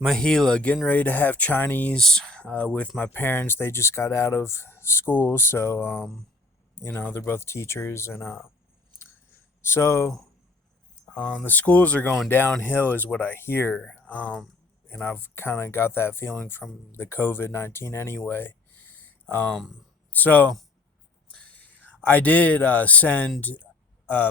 Mahila, getting ready to have Chinese with my parents. They just got out of school, so they're both teachers, and so the schools are going downhill, is what I hear. And I've kind of got that feeling from the COVID-19 anyway. So I did send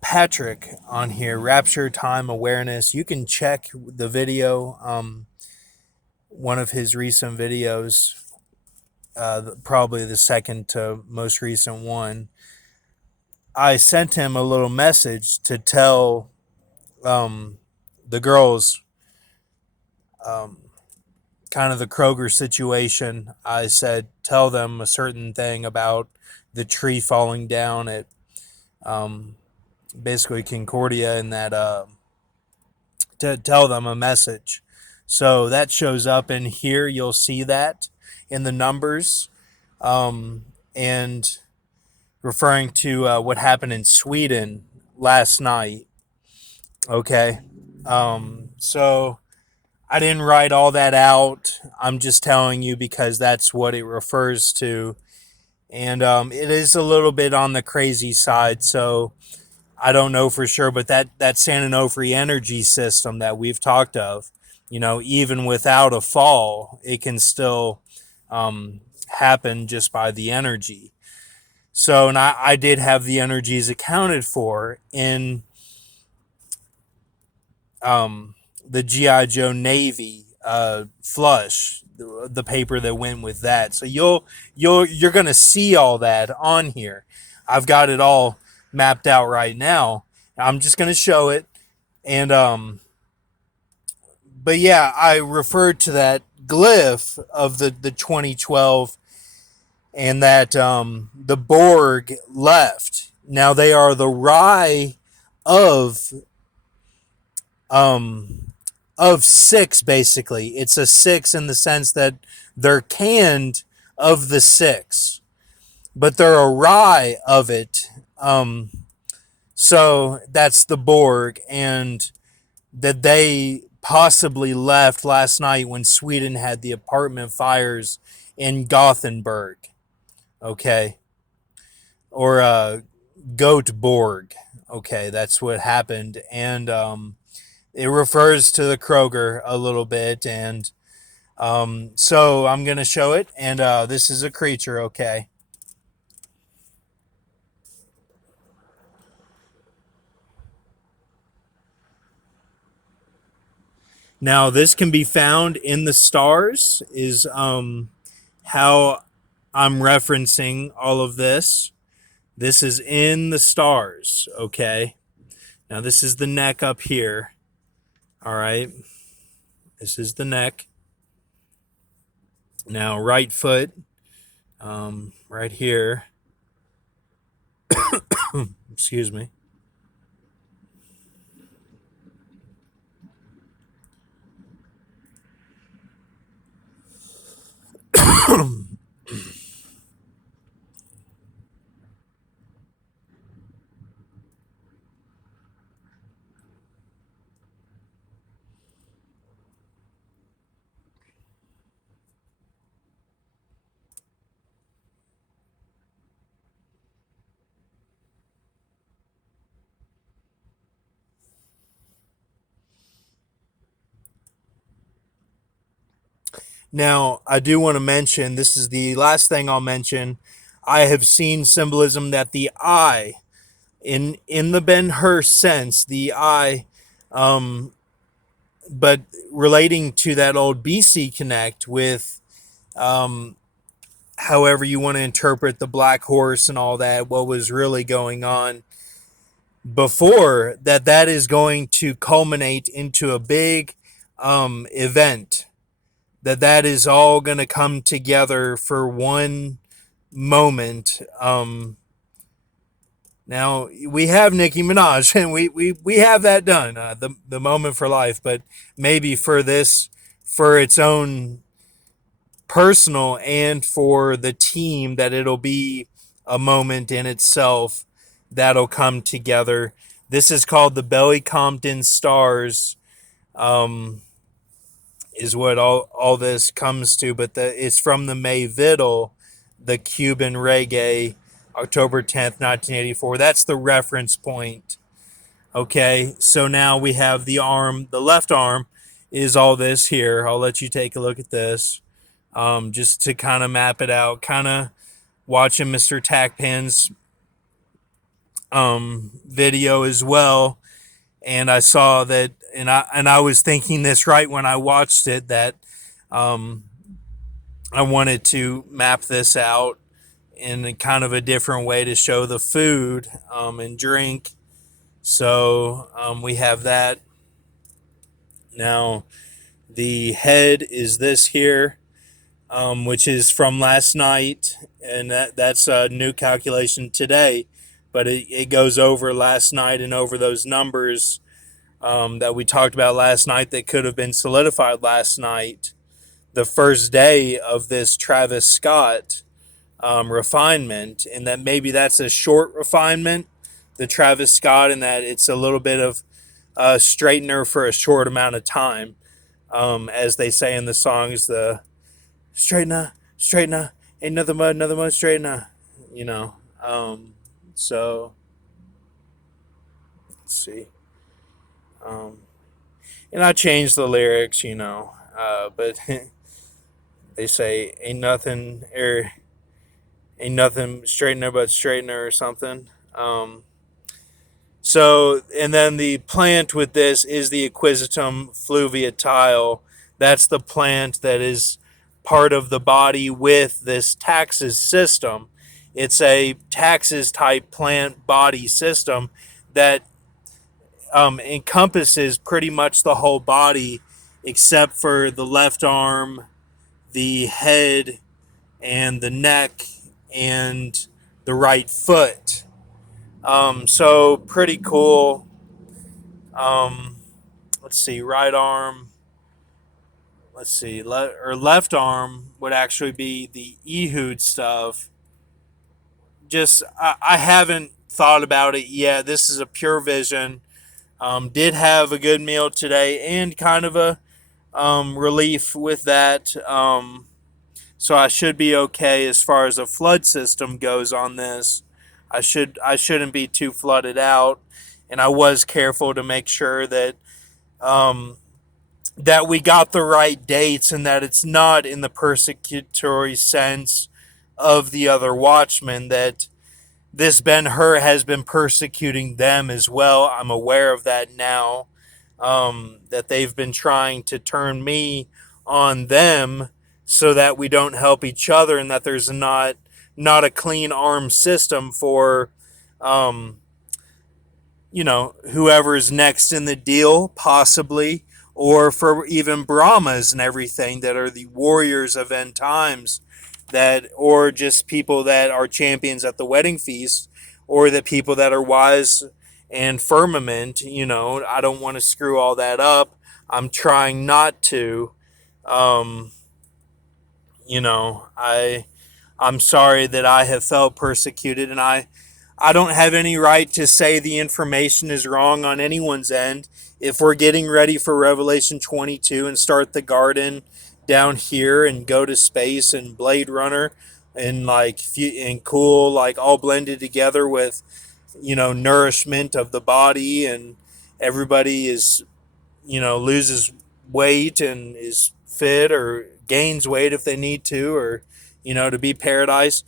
Patrick on here, Rapture Time Awareness. You can check the video, one of his recent videos, probably the second to most recent one. I sent him a little message to tell the girls um, kind of the Kroger situation. I said, tell them a certain thing about the tree falling down at um, basically Concordia, and that to tell them a message. So that shows up in here. You'll see that in the numbers, and referring to what happened in Sweden last night. Okay. So I didn't write all that out. I'm just telling you because that's what it refers to. And it is a little bit on the crazy side. So I don't know for sure, but that San Onofre energy system that we've talked of, even without a fall, it can still happen just by the energy. So, and I did have the energies accounted for in the GI Joe Navy flush, the paper that went with that. So you're gonna see all that on here. I've got it all mapped out right now. I'm just gonna show it, and but yeah, I referred to that glyph of the 2012, and that the Borg left. Now they are the Rye of um, of six. Basically, it's a six in the sense that they're canned of the six, but they're a Rye of it. So that's the Borg, and that they possibly left last night when Sweden had the apartment fires in Gothenburg. Okay, or Goatborg. Okay, that's what happened, and it refers to the Kroger a little bit, and so I'm gonna show it, and this is a creature. Okay, now this can be found in the stars. Is how I'm referencing all of this. This is in the stars. Okay, now this is the neck up here. All right, this is the neck. Now right foot, right here. Excuse me. Now, I do want to mention, this is the last thing I'll mention. I have seen symbolism that the eye, in the Ben Hur sense, the eye, um, but relating to that old BC connect with, um, however you want to interpret the black horse and all that, what was really going on before that, that is going to culminate into a big event, that is all going to come together for one moment. Now we have Nicki Minaj, and we have that done, the moment for life, but maybe for this, for its own personal and for the team, that it'll be a moment in itself that'll come together. This is called the Belly Compton Stars. Um, is what all this comes to. But it's from the May Viddle, the Cuban reggae, October 10th, 1984. That's the reference point. Okay, so now we have the left arm is all this here. I'll let you take a look at this, just to kind of map it out, kind of watching Mr. Tackpan's video as well. And I saw that, and I was thinking this right when I watched it, that um, I wanted to map this out in a kind of a different way to show the food and drink. So we have that. Now, the head is this here, which is from last night, and that's a new calculation today. But it goes over last night and over those numbers that we talked about last night that could have been solidified last night, the first day of this Travis Scott refinement, and that maybe that's a short refinement, the Travis Scott, and that it's a little bit of a straightener for a short amount of time. As they say in the songs, the straightener, straightener, ain't nothing but straightener, you know. So, let's see. Um, and I changed the lyrics, but they say ain't nothing straightener but straightener or something. So, and then the plant with this is the Equisetum fluviatile. That's the plant that is part of the body with this taxus system. It's a taxus type plant body system that encompasses pretty much the whole body except for the left arm, the head, and the neck, and the right foot. So pretty cool. Um, let's see, right arm. Let's see, left arm would actually be the Ehud stuff. Just I haven't thought about it yet. This is a pure vision. Did have a good meal today and kind of a relief with that. So I should be okay as far as a flood system goes on this. I shouldn't be too flooded out, and I was careful to make sure that um, that we got the right dates and that it's not in the persecutory sense of the other watchmen, that this Ben Hur has been persecuting them as well. I'm aware of that now. That they've been trying to turn me on them so that we don't help each other, and that there's not a clean arm system for um, whoever's next in the deal, possibly, or for even Brahmas and everything that are the warriors of end times, that, or just people that are champions at the wedding feast, or the people that are wise and firmament. I don't want to screw all that up. I'm trying not to. Um, I'm sorry that I have felt persecuted, and I don't have any right to say the information is wrong on anyone's end. If we're getting ready for Revelation 22 and start the garden down here and go to space and Blade Runner and and cool, like all blended together with nourishment of the body, and everybody is loses weight and is fit or gains weight if they need to, or to be paradise.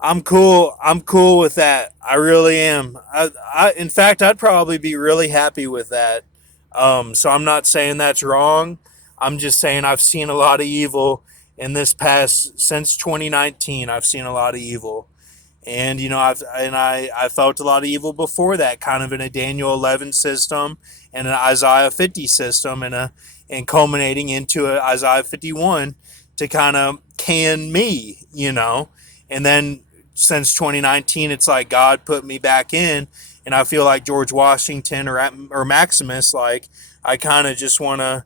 I'm cool. I'm cool with that. I really am. In fact, I'd probably be really happy with that. So I'm not saying that's wrong. I'm just saying I've seen a lot of evil in this past, since 2019. I've seen a lot of evil, and I felt a lot of evil before that, kind of in a Daniel 11 system and an Isaiah 50 system, and culminating into a Isaiah 51 to kind of can me, and then since 2019, it's like God put me back in, and I feel like George Washington or Maximus, like I kind of just want to,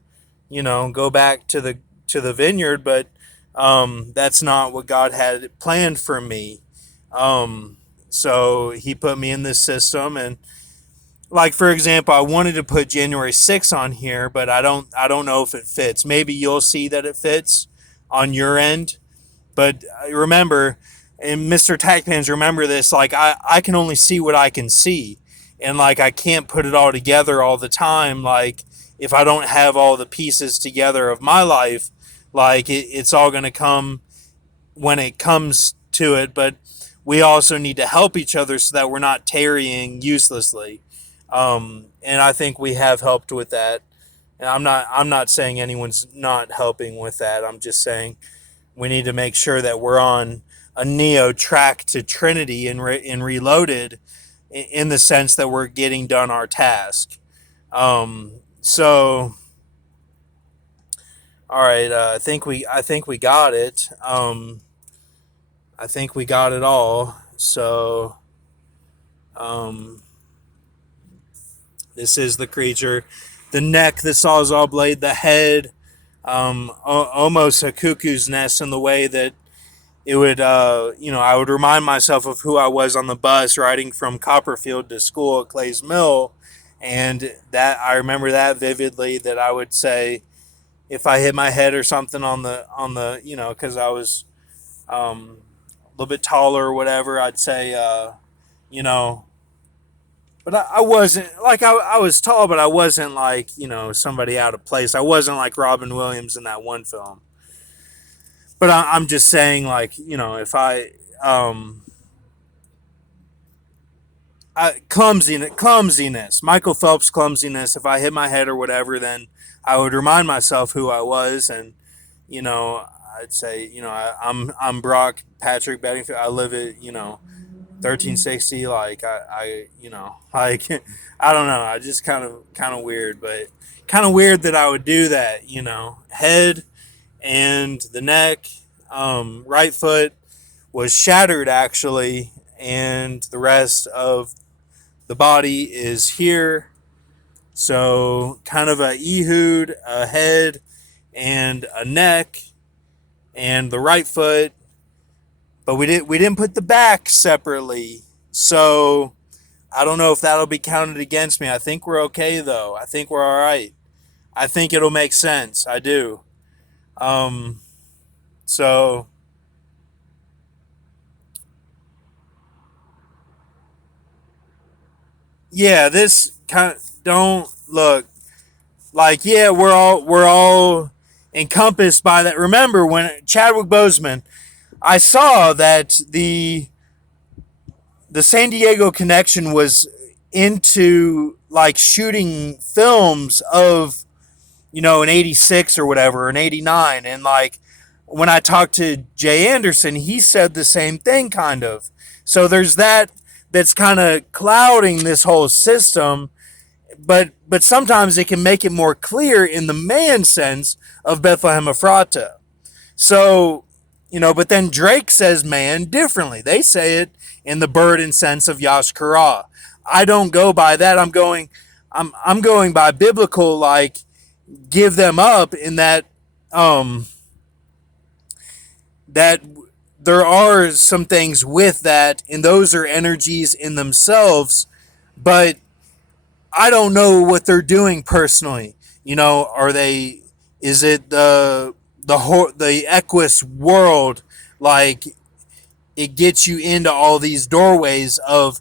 go back to the vineyard, but that's not what God had planned for me. So He put me in this system, and like for example, I wanted to put January 6th on here, but I don't know if it fits. Maybe you'll see that it fits on your end. But remember, and Mr. Tackpans, remember this, like I can only see what I can see. And like I can't put it all together all the time. Like if I don't have all the pieces together of my life, like it's all gonna come when it comes to it, but we also need to help each other so that we're not tarrying uselessly. And I think we have helped with that. And I'm not saying anyone's not helping with that. I'm just saying we need to make sure that we're on a neo track to Trinity and reloaded in the sense that we're getting done our task. So all right, I think we got it. I think we got it all. So um, this is the creature, the neck, the sawzall blade, the head, almost a cuckoo's nest in the way that it would, I would remind myself of who I was on the bus riding from Copperfield to school at Clay's Mill, and that I remember that vividly. That I would say if I hit my head or something on the because I was a little bit taller or whatever, I'd say you know. But I wasn't like I was tall, but I wasn't like somebody out of place. I wasn't like Robin Williams in that one film. But I'm just saying, like if clumsiness, Michael Phelps clumsiness. If I hit my head or whatever, then I would remind myself who I was, and I'd say, I'm Brock Patrick Bedingfield. I live at 1360. Like like I don't know. I just kind of weird, but kind of weird that I would do that. Head and the neck, right foot was shattered actually, and the rest of the body is here. So kind of a Ehud, a head, and a neck, and the right foot. But we didn't put the back separately. So I don't know if that'll be counted against me. I think we're okay though. I think we're all right. I think it'll make sense. I do. Um, so yeah, this kind of don't look like, yeah, we're all encompassed by that. Remember when Chadwick Boseman, I saw that the San Diego connection was into like shooting films of in 86 or whatever, in 89, and like when I talked to Jay Anderson, he said the same thing kind of. So there's that's kind of clouding this whole system, but sometimes it can make it more clear in the man sense of Bethlehem Ephrata. So, but then Drake says man differently. They say it in the burden sense of Yashkara. I don't go by that. I'm going by biblical, like give them up in um that there are some things with that, and those are energies in themselves, but I don't know what they're doing personally. Are they? Is it the Equus world? Like it gets you into all these doorways of,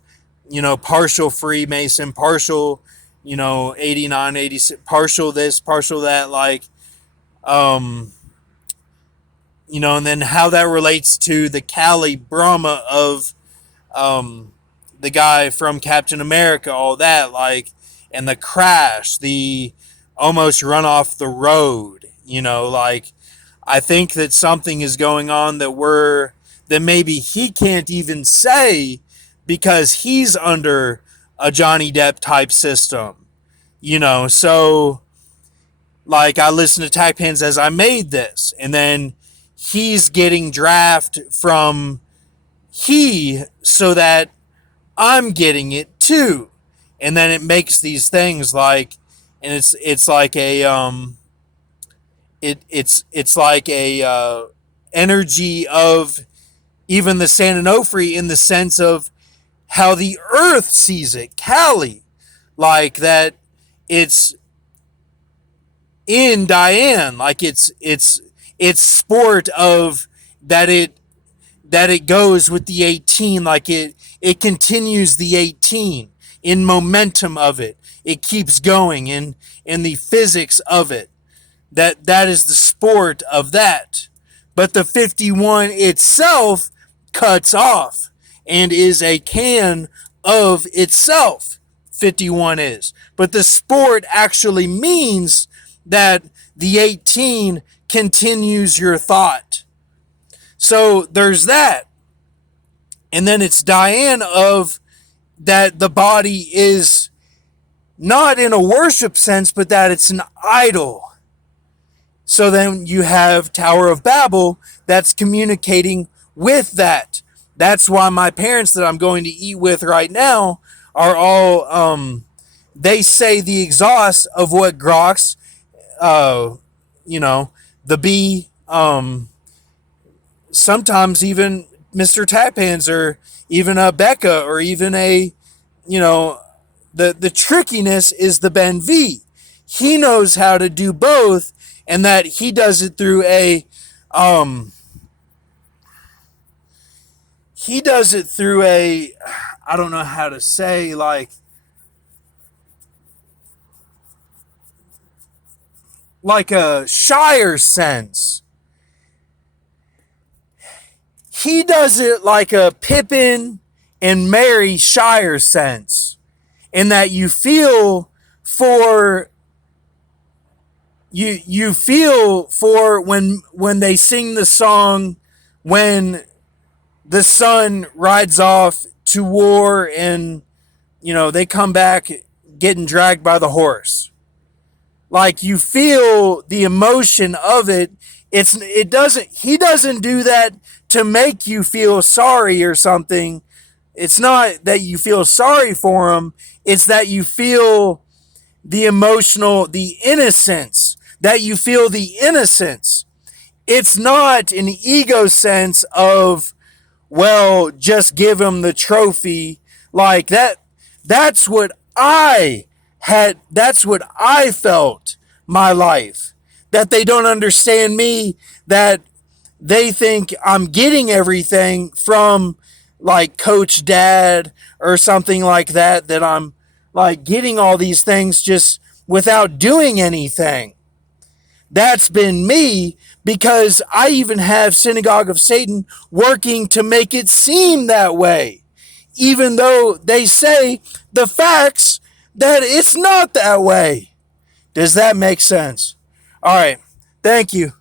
partial Freemason, partial, 89, 86, partial this, partial that, like, um, and then how that relates to the Kali Brahma of um, the guy from Captain America, all that, like, and the crash, the almost run off the road, like, I think that something is going on that maybe he can't even say because he's under a Johnny Depp type system, so like I listened to Tack Pans as I made this, and then he's getting draft from he so that I'm getting it too. And then it makes these things like, and it's like a it's like a energy of even the San Onofre in the sense of how the earth sees it. Kali, like that it's in Diane, like it's sport of that it goes with the 18, like it continues the 18 in momentum of it. It keeps going in the physics of it. That is the sport of that. But the 51 itself cuts off and is a can of itself. 51 is. But the sport actually means that the 18 continues your thought. So there's that. And then it's Diane of that the body is not in a worship sense, but that it's an idol. So then you have Tower of Babel that's communicating with that. That's why my parents that I'm going to eat with right now are all, they say the exhaust of what Grox, the bee, sometimes even Mr. Tap Hands or even a Becca or even a, the trickiness is the Ben V. He knows how to do both, and that he does it through I don't know how to say, like a Shire sense. He does it like a Pippin and Merry Shire sense, in that you feel for when they sing the song when the son rides off to war and they come back getting dragged by the horse. Like, you feel the emotion of it. He doesn't do that to make you feel sorry or something. It's not that you feel sorry for him. It's that you feel the emotional, the innocence, that you feel the innocence. It's not an ego sense of, well, just give him the trophy like that. That's what I felt my life. That they don't understand me, that they think I'm getting everything from like Coach Dad or something like that, that I'm like getting all these things just without doing anything. That's been me, because I even have Synagogue of Satan working to make it seem that way, even though they say the facts that it's not that way. Does that make sense? All right. Thank you.